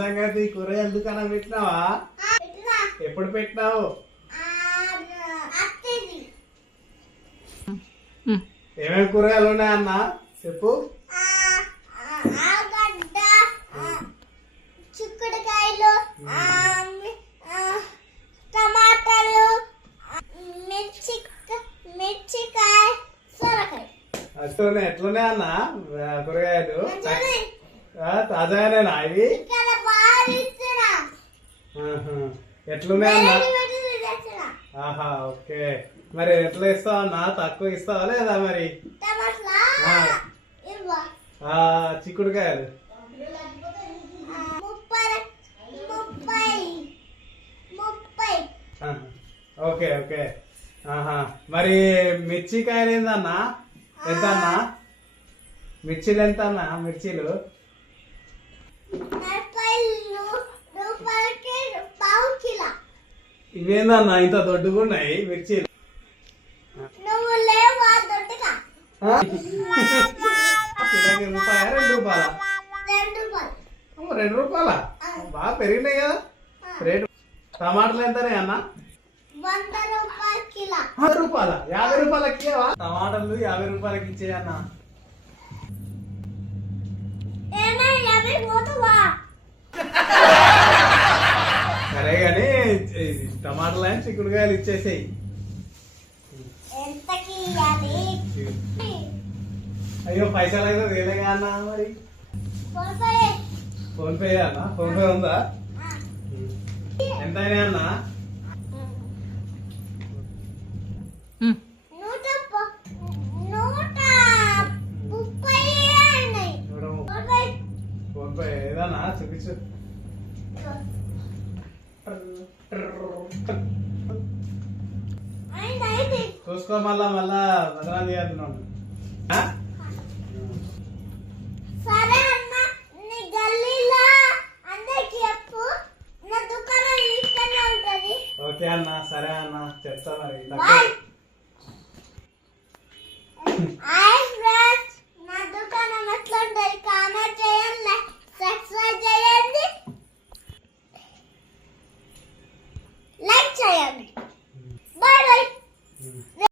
సంగతి కూరగాయల దుకాణం పెట్టినావా? ఎప్పుడు పెట్టినావు? ఏమేమి కూరగాయలు ఉన్నాయన్న చెప్పు. చిక్కుడుకాయలు, టమాటాలు, మిర్చికాయ, సొరకాయ. ఎట్లున్నాయి అన్న కూరగాయలు? తాజానేనా ఇవి? ఎట్లున్నాయన్నా? ఆహా ఓకే. మరి ఎట్లా ఇస్తావు అన్న? తక్కువ ఇస్తావా లేదా మరి? చిక్కుడుకాయలు ఓకే ఓకే. మరి మిర్చికాయలు ఏందన్నా? ఎంత అన్నా మిర్చీలు? ఎంత అన్నా మిర్చీలు? ఇవేందన్నా ఇంత దొడ్డుగా ఉన్నాయి మిర్చీలు? రూపాయ 2 రూపాయల? 2 రూపాయల బాగా పెరిగినాయి కదా రేటు. టమాటాలు ఎంతనే అన్న? 100 రూపాయల? 50 రూపాయలకి ఇచ్చేవా? టమాటాలు 50 రూపాయలకి ఇచ్చే అన్న. సరే గాని టమాటాలు అని చిక్కుడుకాయలు ఇచ్చేసేయి. అయ్యో పైసలు అయితే వేలేగా అన్న. మరి ఫోన్ పే అన్న? ఫోన్ పే ఉందా? ఎంత అయినా అన్న? 130. ఫోన్ పే ఏదన్నా చూపించు. చూసుకో మళ్ళా బదనాలు చేస్తున్నాను. సరే అన్న, నీ గల్లీలో అందరికి చెప్పు, నా దుకాణం ఇక్కడనే ఉంటది. ఓకే అన్న. సరే అన్న చెప్తా మరి. నా దుకాణం ఎట్లా ఉంటది కామెంట్ చేయండి, సబ్స్క్రైబ్ చేయండి, లైక్ చేయండి. Bye bye.